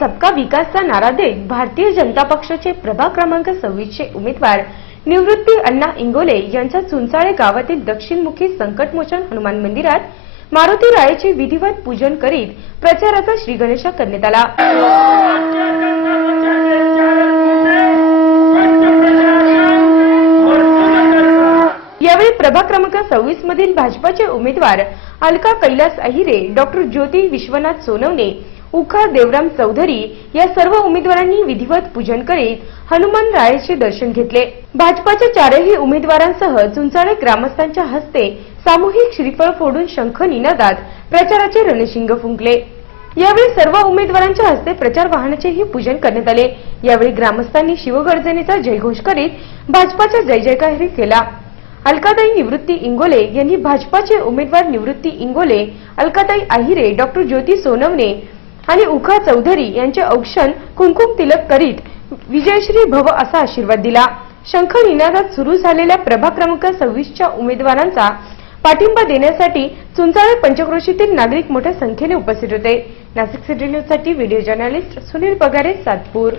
सबका विकासचा नारा देत भारतीय जनता पक्षाचे प्रभाग क्रमांक सव्वीसचे उमेदवार निवृत्ती अण्णा इंगोले यांच्या चुंचाळे गावातील दक्षिणमुखी संकटमोचन हनुमान मंदिरात मारुती रायाचे विधिवत पूजन करीत प्रचाराचा श्रीगणेशा करण्यात आला. यावेळी प्रभाग क्रमांक सव्वीस मधील भाजपाचे उमेदवार अलका कैलास अहिरे डॉक्टर ज्योती विश्वनाथ सोनवणे उखा देवराम चौधरी या सर्व उमेदवारांनी विधिवत पूजन करीत हनुमान रायाचे दर्शन घेतले. भाजपाच्या चारही उमेदवारांसह चुंचाळे ग्रामस्थांच्या हस्ते सामूहिक श्रीफळ फोडून शंख निनादात प्रचाराचे रणशिंग फुंकले. यावेळी सर्व उमेदवारांच्या हस्ते प्रचार वाहनाचेही पूजन करण्यात आले. यावेळी ग्रामस्थांनी शिवगर्जनेचा जयघोष करीत भाजपाचा जय जयकार केला. अलकाताई निवृत्ती इंगोले यांनी भाजपाचे उमेदवार निवृत्ती इंगोले अलकाताई आहिरे डॉक्टर ज्योती सोनवणे आणि उखा चौधरी यांचे औक्षण कुंकुम तिलक करीत विजयश्री भव असा आशीर्वाद दिला. शंख निनादात सुरू झालेल्या प्रभाग क्रमांक सव्वीसच्या उमेदवारांचा पाठिंबा देण्यासाठी चुंचाळे पंचक्रोशीतील नागरिक मोठ्या संख्येने उपस्थित होते. नाशिक सिटी न्यूजसाठी व्हिडिओ जर्नलिस्ट सुनील पगारे सातपूर.